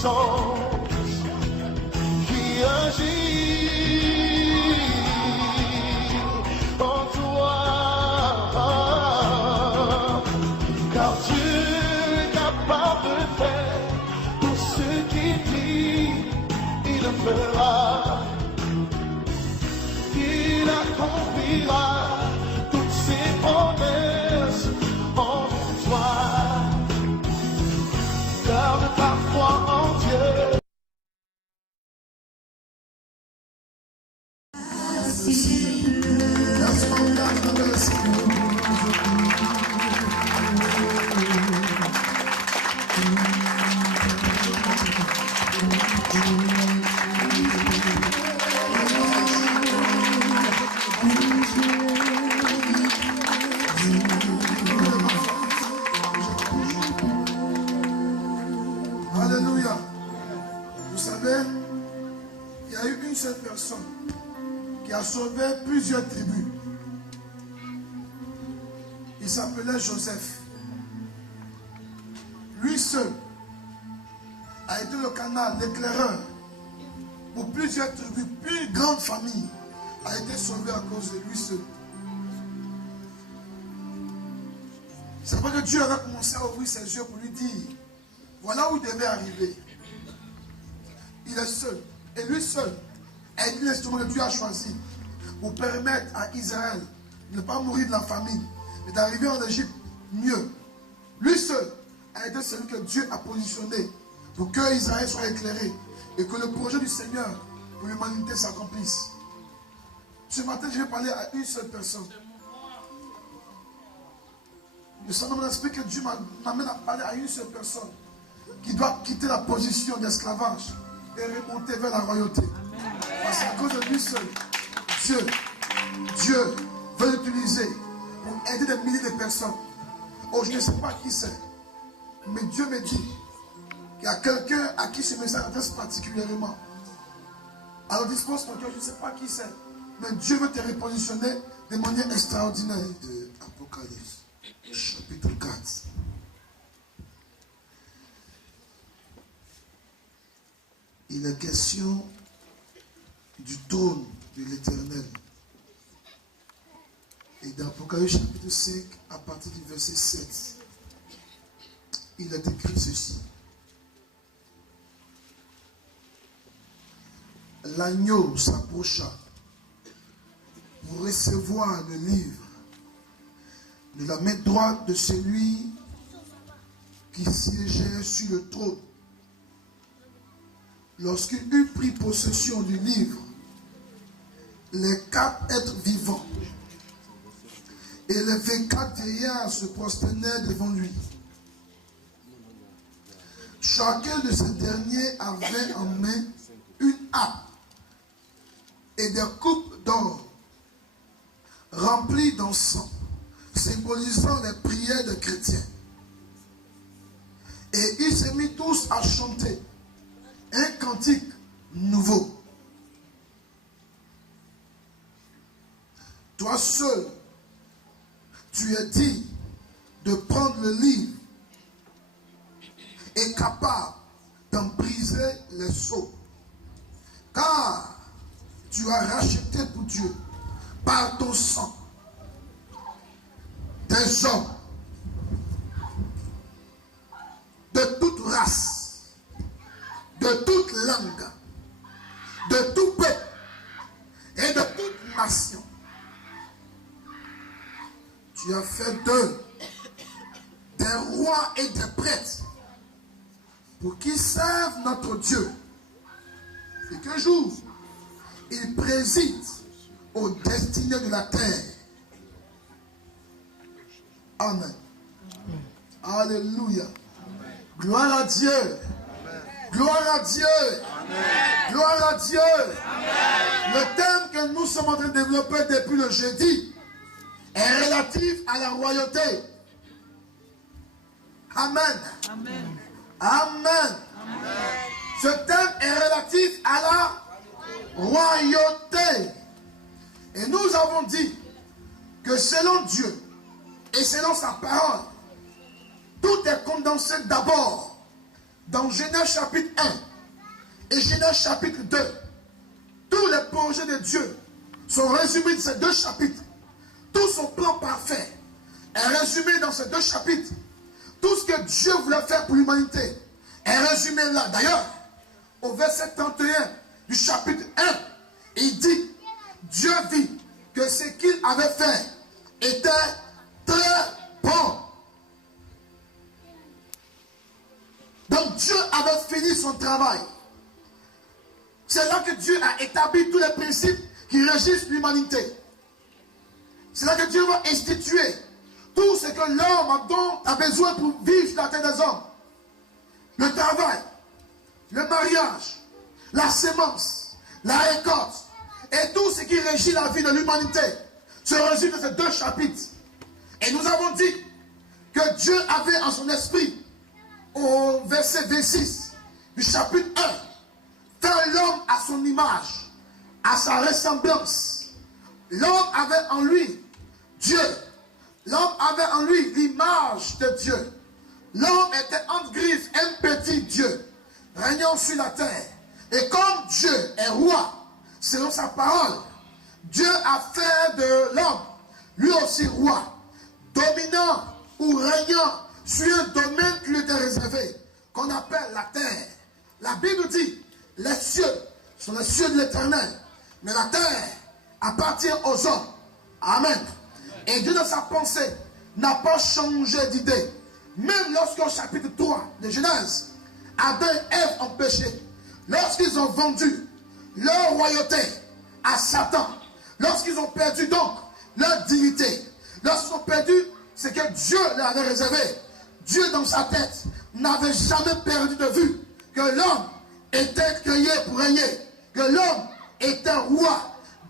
puissance qui agit en toi. Car Dieu est capable de faire tout ce qu'il dit, il le fera. Il accomplira toutes ses promesses en toi. Garde ta foi en Dieu. Alléluia. Vous savez, il y a eu une seule personne qui a sauvé plusieurs tribus. Il s'appelait Joseph. Lui seul a été le canal, l'éclaireur pour plusieurs tribus, plus grande famille a été sauvée à cause de lui seul. C'est vrai que Dieu avait commencé à ouvrir ses yeux pour lui dire, voilà où il devait arriver. Il est seul. Et lui seul a été l'instrument que Dieu a choisi pour permettre à Israël de ne pas mourir de la famine, mais d'arriver en Égypte mieux. Lui seul a été celui que Dieu a positionné pour que Israël soit éclairé et que le projet du Seigneur pour l'humanité s'accomplisse. Ce matin, je vais parler à une seule personne. Je sens dans mon esprit que Dieu m'amène à parler à une seule personne qui doit quitter la position d'esclavage et remonter vers la royauté. Parce qu'à cause de lui seul, Dieu veut l'utiliser pour aider des milliers de personnes. Oh, je ne sais pas qui c'est, mais Dieu me dit qu'il y a quelqu'un à qui ce message adresse particulièrement. Alors dispose ton cœur, je ne sais pas qui c'est, mais Dieu veut te repositionner de manière extraordinaire. De Apocalypse, chapitre 4. Il est question du trône de l'Éternel. Et dans Apocalypse chapitre 5, à partir du verset 7, il est écrit ceci. L'agneau s'approcha pour recevoir le livre de la main droite de celui qui siégeait sur le trône. Lorsqu'il eut pris possession du livre, les 4 êtres vivants et les 24 vieillards se prosternaient devant lui. Chacun de ces derniers avait en main une harpe et des coupes d'or remplies d'encens, symbolisant les prières des chrétiens. Et ils se mirent tous à chanter un cantique nouveau. Toi seul, tu es dit de prendre le livre et capable d'en briser les sceaux. Car tu as racheté pour Dieu, par ton sang, des hommes de toute race, de toute langue, de tout peuple et de toute nation. Tu as fait d'eux des rois et des prêtres pour qu'ils servent notre Dieu et qu'un jour ils président aux destinées de la terre. Amen. Alléluia. Gloire à Dieu. Gloire à Dieu. Amen. Gloire à Dieu. Amen. Le thème que nous sommes en train de développer depuis le jeudi est relatif à la royauté. Amen. Amen. Amen. Amen. Ce thème est relatif à la royauté. Et nous avons dit que selon Dieu et selon sa parole, tout est condensé d'abord dans Genèse chapitre 1 et Genèse chapitre 2, tous les projets de Dieu sont résumés dans ces deux chapitres. Tout son plan parfait est résumé dans ces deux chapitres. Tout ce que Dieu voulait faire pour l'humanité est résumé là. D'ailleurs, au verset 31 du chapitre 1, il dit, Dieu vit que ce qu'il avait fait était très bon. Donc Dieu avait fini son travail. C'est là que Dieu a établi tous les principes qui régissent l'humanité. C'est là que Dieu va instituer tout ce que l'homme a besoin pour vivre sur la terre des hommes. Le travail, le mariage, la sémence, la récolte et tout ce qui régit la vie de l'humanité se résume dans ces deux chapitres. Et nous avons dit que Dieu avait en son esprit, au verset 26 du chapitre 1, fait l'homme à son image, à sa ressemblance. L'homme avait en lui Dieu. L'homme avait en lui l'image de Dieu. L'homme était entre griffes un petit Dieu, régnant sur la terre. Et comme Dieu est roi, selon sa parole, Dieu a fait de l'homme, lui aussi roi, dominant ou régnant sur un domaine qui lui était réservé, qu'on appelle la terre. La Bible dit, les cieux sont les cieux de l'Éternel, mais la terre appartient aux hommes. Amen. Et Dieu dans sa pensée n'a pas changé d'idée. Même lorsqu'au chapitre 3 de Genèse, Adam et Ève ont péché, lorsqu'ils ont vendu leur royauté à Satan, lorsqu'ils ont perdu donc leur dignité, lorsqu'ils ont perdu ce que Dieu leur avait réservé, Dieu dans sa tête n'avait jamais perdu de vue que l'homme était créé pour régner, que l'homme était roi.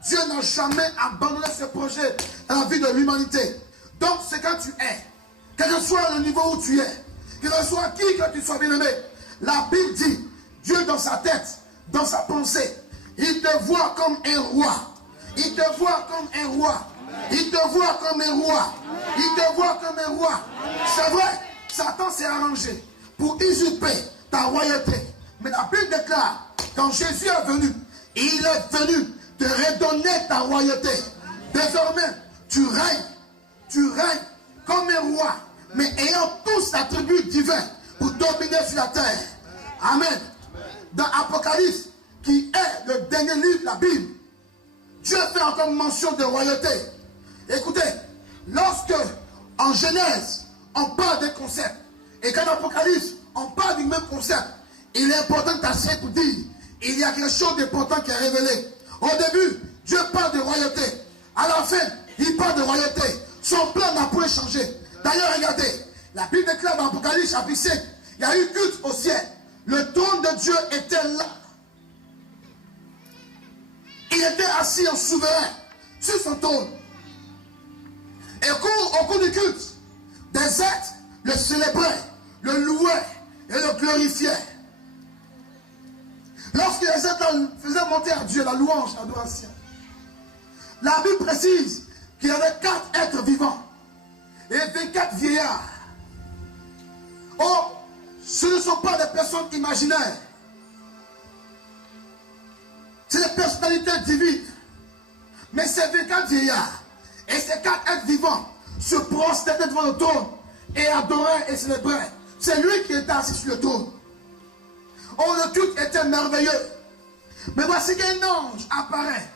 Dieu n'a jamais abandonné ce projet dans la vie de l'humanité. Donc ce que tu es, quel que soit le niveau où tu es, quel que soit qui que tu sois bien-aimé, la Bible dit, Dieu dans sa tête, dans sa pensée, il te voit comme un roi. Il te voit comme un roi. Il te voit comme un roi. Il te voit comme un roi. C'est vrai, Satan s'est arrangé pour usurper ta royauté. Mais la Bible déclare, quand Jésus est venu, il est venu te redonner ta royauté. Désormais, tu règnes comme un roi, mais ayant tous attributs divins pour dominer sur la terre. Amen. Dans Apocalypse, qui est le dernier livre de la Bible, Dieu fait encore mention de royauté. Écoutez, lorsque en Genèse, on parle des concepts, et qu'en Apocalypse, on parle du même concept, il est important de t'asseoir pour dire, il y a quelque chose d'important qui est révélé. Au début, Dieu parle de royauté. À la fin, il parle de royauté. Son plan n'a point changé. D'ailleurs, regardez, la Bible déclare dans Apocalypse chapitre 5, il y a eu culte au ciel. Le trône de Dieu était là. Il était assis en souverain sur son trône. Et au cours du culte, des êtres le célébraient, le louaient et le glorifiaient. Lorsque les êtres faisaient monter à Dieu la louange, l'adoration, la Bible précise qu'il y avait 4 êtres vivants et 24 vieillards. Oh, ce ne sont pas des personnes imaginaires. C'est des personnalités divines. Mais ces 24 vieillards et ces 4 êtres vivants se prosternaient devant le trône et adoraient et célébraient. C'est lui qui était assis sur le trône. Oh, le culte était merveilleux. Mais voici qu'un ange apparaît,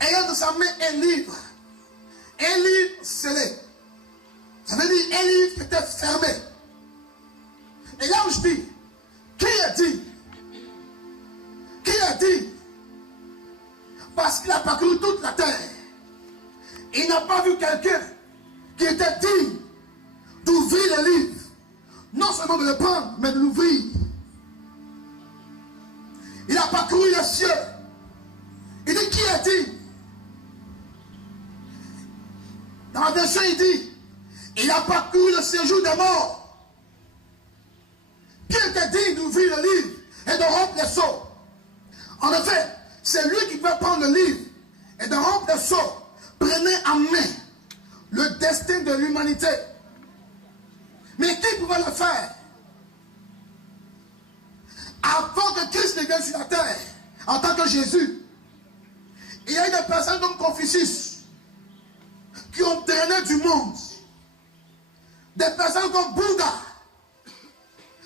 ayant dans sa main un livre scellé. Ça veut dire un livre qui était fermé. Et l'ange dit, qui a dit? Qui a dit? Parce qu'il a parcouru toute la terre. Il n'a pas vu quelqu'un qui était digne d'ouvrir le livre. Non seulement de le prendre, mais de l'ouvrir. Il a parcouru les cieux. Il dit, qui a dit? Dans la version, il dit, il a parcouru le séjour des morts. Qui était digne d'ouvrir le livre et de rompre les sceaux? En effet, c'est lui qui va prendre le livre et de rompre les sceaux. Prenez en main le destin de l'humanité. Mais qui pouvait le faire? sur la terre, en tant que Jésus, il y a eu des personnes comme Confucius qui ont traîné du monde. Des personnes comme Bouddha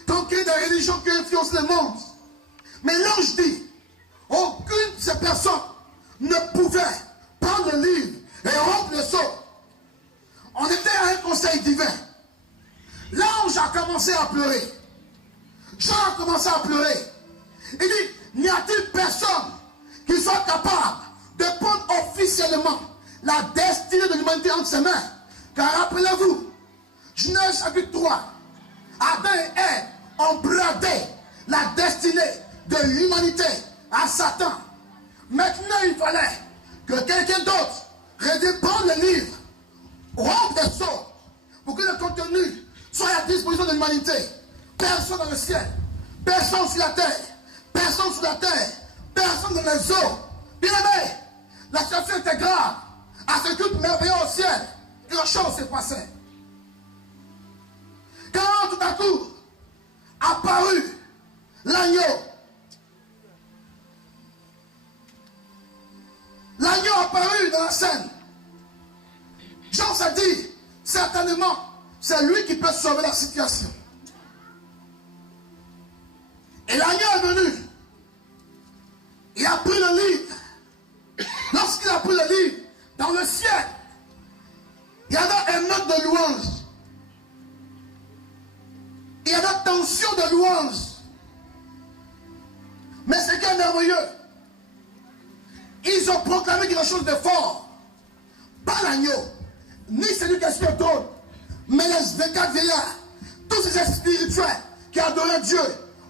qui ont créé des religions qui influencent le monde. Mais l'ange dit, aucune de ces personnes ne pouvait prendre le livre et rompre le sceau. On était à un conseil divin. L'ange a commencé à pleurer. Jean a commencé à pleurer. Il dit, n'y a-t-il personne qui soit capable de prendre officiellement la destinée de l'humanité entre ses mains? Car rappelez-vous, Genèse chapitre 3, Adam et Ève ont bradé la destinée de l'humanité à Satan. Maintenant, il fallait que quelqu'un d'autre prenne le livre, rompe le sceau, pour que le contenu soit à la disposition de l'humanité. Personne dans le ciel, personne sur la terre, personne sous la terre, personne dans les eaux. Bien aimé, la situation était grave. À ce culte merveilleux au ciel, quelque chose s'est passé. Quand tout à coup apparut l'agneau, l'agneau apparut dans la scène. Jean s'est dit, certainement, c'est lui qui peut sauver la situation. Et l'agneau est venu. Il a pris le livre. Lorsqu'il a pris le livre, dans le ciel, il y avait un note de louange. Il y avait tension de louange. Mais ce qui est merveilleux, ils ont proclamé quelque chose de fort. Pas l'agneau, ni celui qui est sur le trône, mais les 24 vieillards, tous ces spirituels qui adoraient Dieu,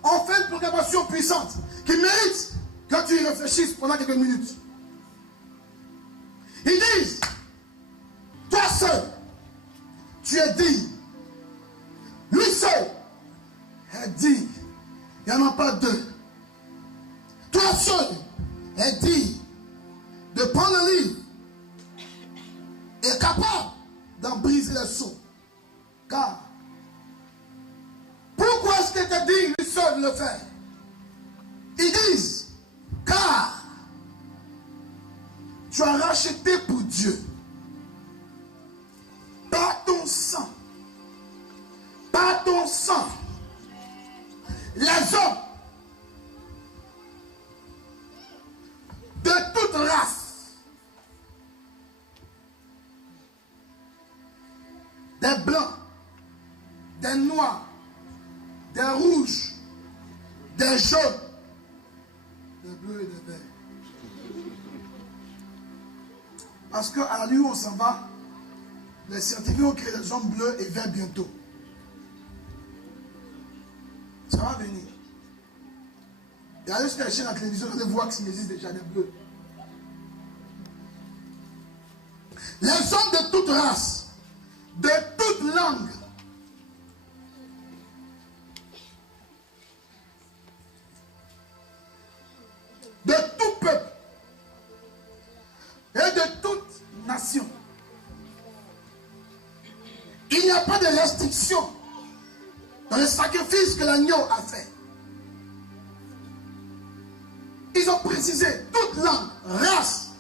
ont fait une proclamation puissante qui mérite que tu y réfléchisses pendant quelques minutes. Ils disent, toi seul, tu es digne. Lui seul est digne. Il n'y en a pas deux. Toi seul est digne de prendre le livre et capable d'en briser les sceaux. Car, pourquoi est-ce qu'il était digne lui seul de le faire? Ils disent, car tu as racheté pour Dieu par ton sang, les hommes de toute race, des blancs, des noirs, des rouges, des jaunes, des bleus et des verts. Parce qu'à la nuit où on s'en va, les scientifiques ont créé des hommes bleus et verts bientôt. Ça va venir. Il y a juste des chaînes à la télévision, vous allez voir qu'il existe déjà des bleus. Les hommes de toute race, de toute langue, de tout peuple et de toute nation. Il n'y a pas de restriction dans le sacrifice que l'agneau a fait. Ils ont précisé toute langue, race,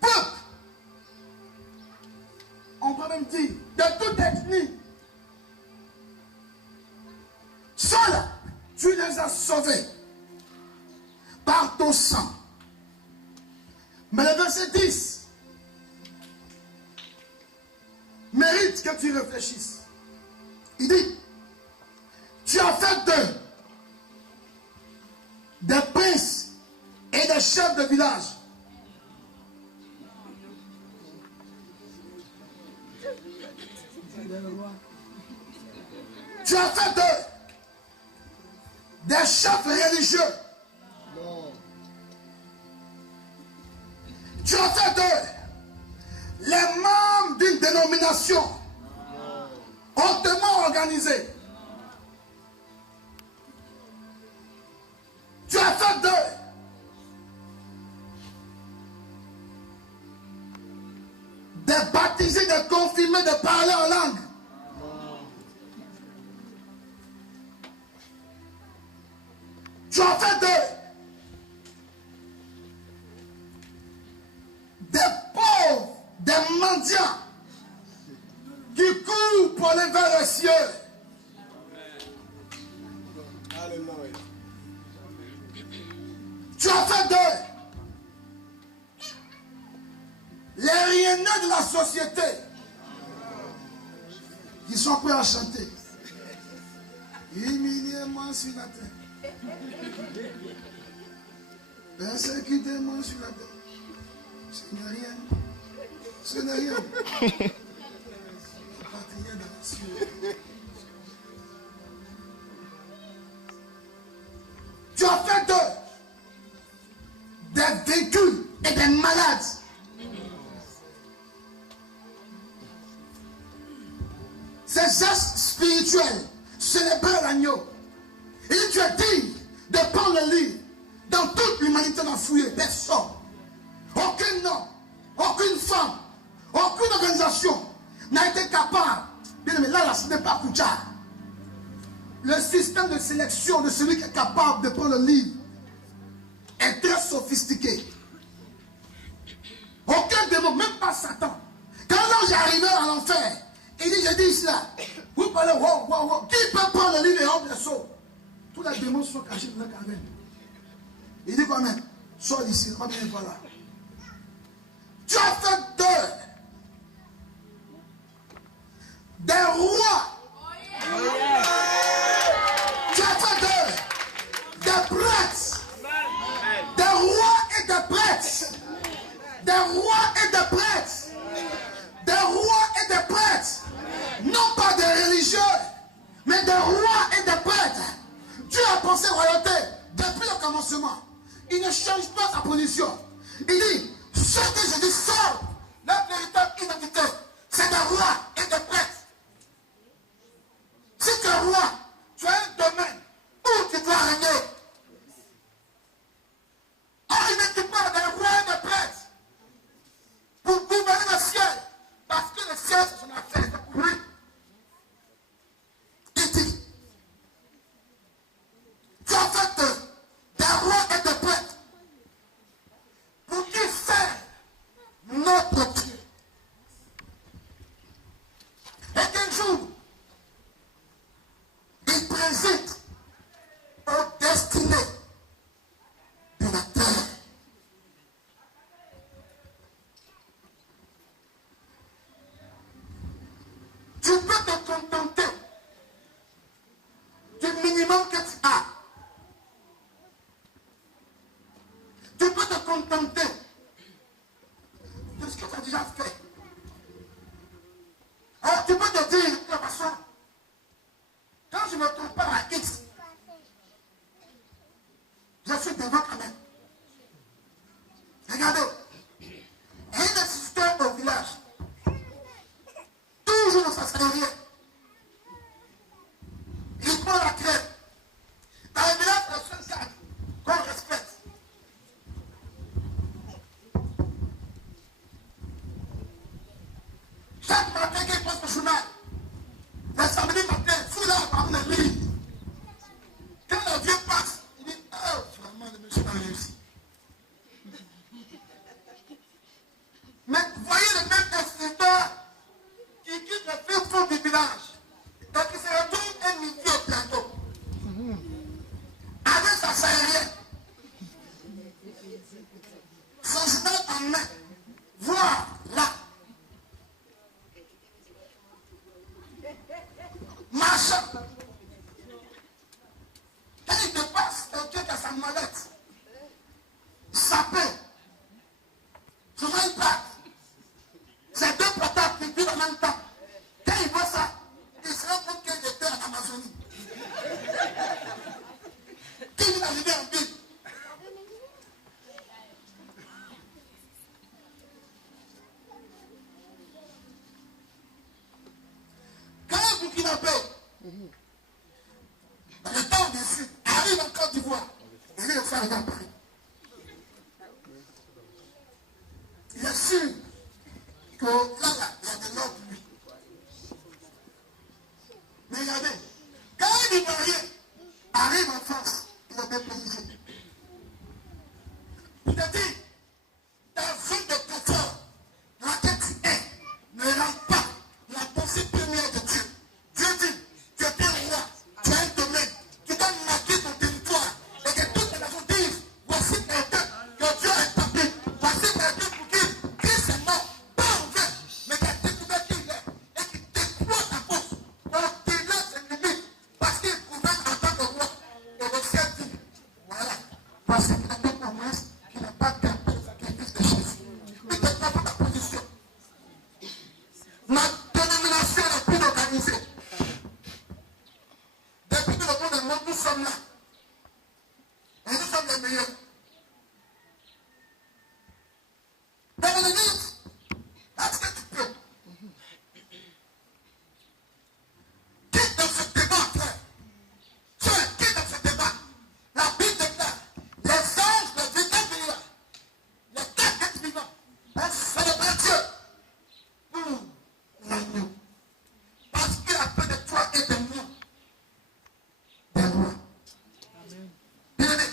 peuple. On peut même dire de toute ethnie. Seuls, tu les as sauvés par ton sang. Mais le verset 10 mérite que tu réfléchisses. Il dit, tu as fait d'eux des princes et des chefs de village. Tu as fait d'eux des chefs religieux. Tu as fait d'eux les membres d'une dénomination hautement organisée. Tu as fait d'eux des baptisés, des confirmés, de parler en langue. Tu Tu as fait des pauvres, des mendiants qui courent pour aller vers les cieux. Alléluia. Tu as fait les rienneux de la société qui sont prêts à chanter. Humiliez-moi sur la terre. Persécutez-moi sur la terre. Ce n'est rien. Ce n'est rien. Partez dans les cieux. Tu as fait des véhicules et des malades. Ces gestes spirituels, célébrer l'agneau. Et tu es digne de prendre le livre. Dans toute l'humanité, on a fouillé. Personne. Aucun homme, aucune femme, aucune organisation n'a été capable. Bien, mais là, ce n'est pas Koucha. Le système de sélection de celui qui est capable de prendre le livre est très sophistiqué. Aucun démon, même pas Satan. Quand l'ange est arrivé à l'enfer, il dit, je dis ici là, vous parlez, wow. Qui peut prendre le livre et rendre le saut? Tous les démons sont cachés dans la caverne. Il dit quoi même? Sors d'ici, ne va bien pas là. Tu as fait des rois. Tu as fait des prêtres. Des rois et des prêtres. Des rois et des prêtres. Des rois et des prêtres. Non pas des religieux, mais des rois et des prêtres. Dieu a pensé royauté depuis le commencement. Il ne change pas sa position. Il dit, ce que je dis sort, la véritable identité, c'est des rois et des prêtres. Si tu es roi, tu as un domaine où tu dois régner. Or, il n'était pas des rois et des prêtres pour gouverner le ciel, parce que le ciel, c'est son affaire, c'est pour lui. Il dit, tu as fait des rois et des prêtres pour qui faire notre Dieu. Et qu'un jour, il préside aux destinées de la terre. Tu peux te contenter du minimum que tu as. Tu peux te contenter de ce que tu as déjà fait. Alors tu peux te dire, de toute façon, quand je me compare à X, je suis devant quand même. Regardez, il y a un assistant au village, toujours dans sa salariée. Il prend la crème. Dans le village, c'est le seul cadre qu'on respecte. Chaque matin qu'il passe au journal, le samedi matin, fou là, parmi les livres. Quand le vieux passe, il dit, oh, finalement, le monsieur n'a pas réussi. Mais voyez le même instituteur qui quitte le vieux fond du village et qui se retrouve un midi au plateau. Avec sa salariée. Son journal en main. Voir là. Marchand. Quand il te passe, quelqu'un qui a sa mallette, sapé, souvent il part. C'est deux patates qui vivent en même temps. Quand il voit ça, il se rend compte qu'il était en Amazonie. Qui vient d'arriver en ville. Quand un Burkinabé, dans le temps du Sud, arrive en Côte d'Ivoire, il vient de faire arriver à Paris. Il est sûr que là, il y a de l'ordre pour lui. Mais regardez, quand un Ivoirien arrive en France, il tu vas bien payer. Il a dit, ta vie de confort, laquelle tu es, ne rentre pas la pensée première de Dieu. Dieu dit, tu es un roi, tu as un domaine, tu dois marquer ton territoire et que toutes les nations disent, voici quelqu'un que Dieu a établi, voici quelqu'un pour qui Christ est mort, pas en vain, mais qui a découvert qui il est et qui déploie sa force au-delà ses limites parce qu'il gouverne en tant que roi. Et le ciel dit, voilà, parce qu'il a une promesse qui n'a pas gardé le sacrifice de Jésus. Il ne prend pas ta position. Ma dénomination n'est plus organisée. Depuis que le monde est mort, nous sommes là. Et nous sommes les meilleurs. Dans mon église, est-ce que tu peux? Quitte dans ce débat, frère. Tu es qui dans ce débat? La Bible déclare, les anges, les vivants vivants, les quatre êtres vivants, ont célébré Dieu pour l'agneau. Parce qu'il a fait de toi et de moi des rois. Bien-aimé,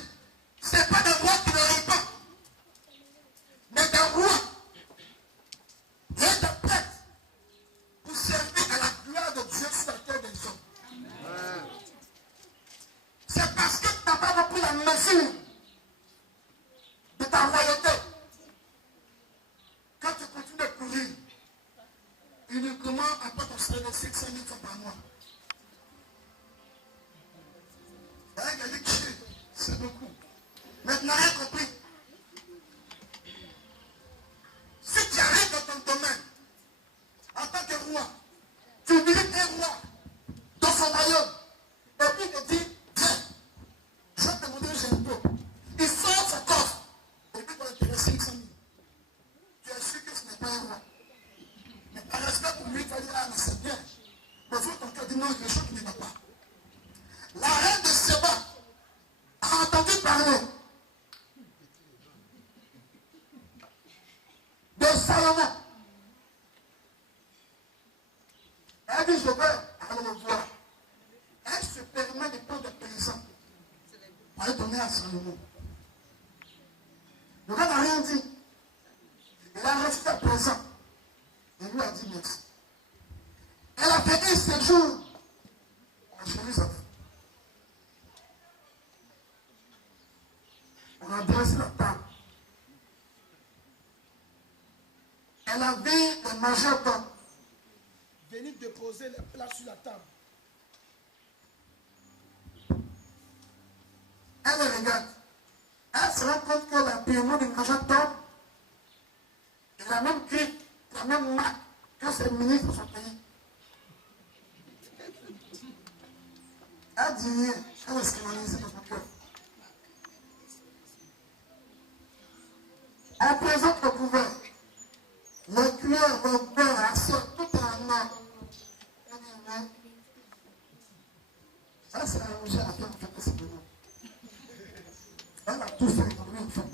ce n'est pas des rois qui ne rient pas, mais des rois et des prêtres pour servir à la gloire de Dieu sur la terre des hommes. C'est parce que tu n'as pas repris la mesure de ta royauté que tu continues de courir uniquement après ton salaire de 500 000 francs par mois. Il y a des qui c'est beaucoup. Mais tu n'as rien compris. Si tu arrives dans ton domaine, en tant que roi, tu mérites un roi dans son royaume. Et puis il te dit, viens, je vais te montrer que j'ai un peu. Il sort son coffre. Et puis il va te laisser 500 000. Tu es sûr que ce n'est pas un roi. Mais par respect pour lui, tu vas dire, ah, mais c'est bien. Mais vous, ton cœur dit, non, il y a des choses qui ne vont pas. La reine de Séba a entendu parler de Salomon. Elle dit, je vais aller le voir. Elle se permet de prendre des paysans pour aller donner à Salomon. Le gars n'a rien dit. Il a reçu un présent. Et lui a dit merci. Elle a fait un séjour à Jérusalem. On a dressé la table. Elle a vu les mangeurs venir déposer les plats sur la table. Elle les regarde. Elle se rend compte que l'habillement du mangeur tombe. Il a même cri, il a même marque que c'est le ministre de son pays. Elle dit rien. Elle est scandalisée dans son cœur. Elle présente le couvert. Les cuillères, le beurre, l'assiette, tout est en or. Elle dit, mais ça, c'est la rougeur à laquelle on fait que c'est de nous. Elle a tout fait pour lui, une femme.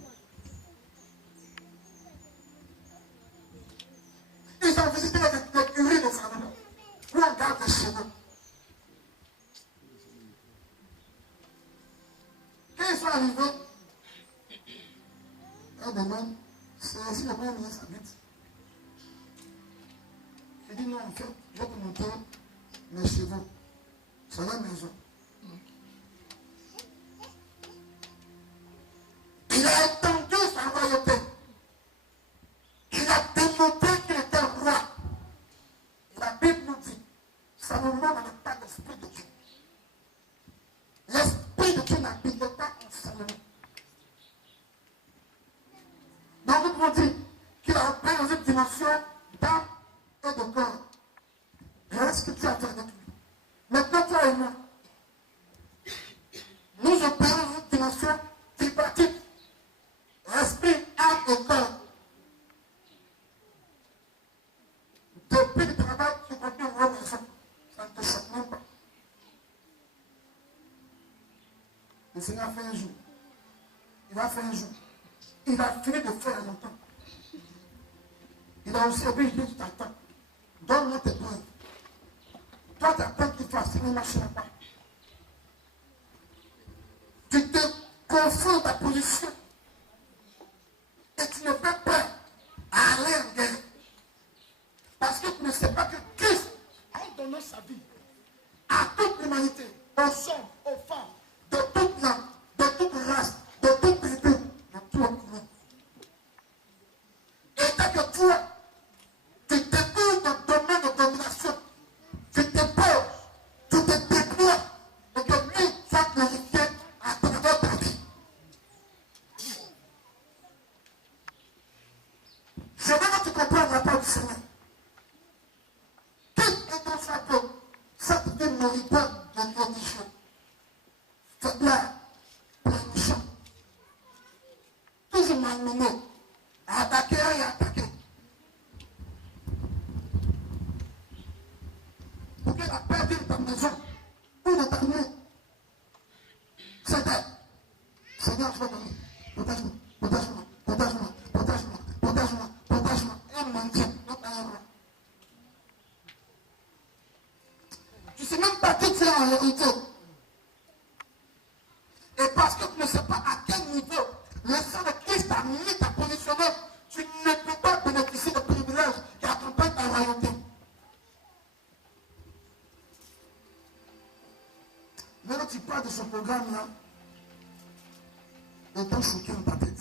Ils ont visité le curé de Salomon. Où on garde les cheveux. Quand ils sont arrivés, elle demande, c'est ici le premier ministre habite. Il dit non, en fait, je vais te montrer mes chevaux. C'est la maison. Il a étendu sa royauté. Il a démontré qu'il était roi. La Bible nous dit, Salomon n'avait pas l'esprit de Dieu. L'esprit de Dieu n'habitait pas en Salomon. Donc nous pouvons dire qu'il a opéré dans une dimension d'âme et de corps. Qu'est-ce que tu as fait avec lui? Maintenant, toi et moi, nous opérons dans une dimension tripartite. Esprit, âme et corps. Depuis le travail, tu continues à voir ça. Ça ne te choque même pas. Le Seigneur fait un jour. Il va faire un jour. Il a fini de faire longtemps. Il a aussi obligé de t'attendre. Donne-moi tes preuves. Toi, tu attends qu'il fasse, il ne marchera pas. Tu te confondre ta position. Et tu ne peux pas aller en guerre. Parce que tu ne sais pas que Christ, en donnant sa vie à toute l'humanité, aux hommes, aux femmes, de toute langue, de toute race, de toute tribu, de tout monde. Et dès que toi, tu découvres ton domaine de domination, tu te poses, tu te déploies, et que lui soit glorifié à travers ta vie. Je veux que tu comprennes la part du Seigneur. Quel est ton fardeau? Cette vie moribonde de condition. C'est là, permission. Toujours malmené, à attaquer et attaquer. Pour que la paix vienne de ta maison ou de ta nuit. C'est elle. Seigneur, je vais donner. Protège-moi, protège-moi, protège-moi, protège-moi, protège-moi, protège-moi. Et mon Dieu, non pas moi. Tu ne sais même pas qui tu es en réalité. Et parce que tu ne sais pas à quel niveau le sang de Christ a mis ta positionné, tu ne peux pas bénéficier de privilèges qui accompagnent ta royauté. Maintenant, tu parles de ce programme-là, et donc choqué dans ta tête.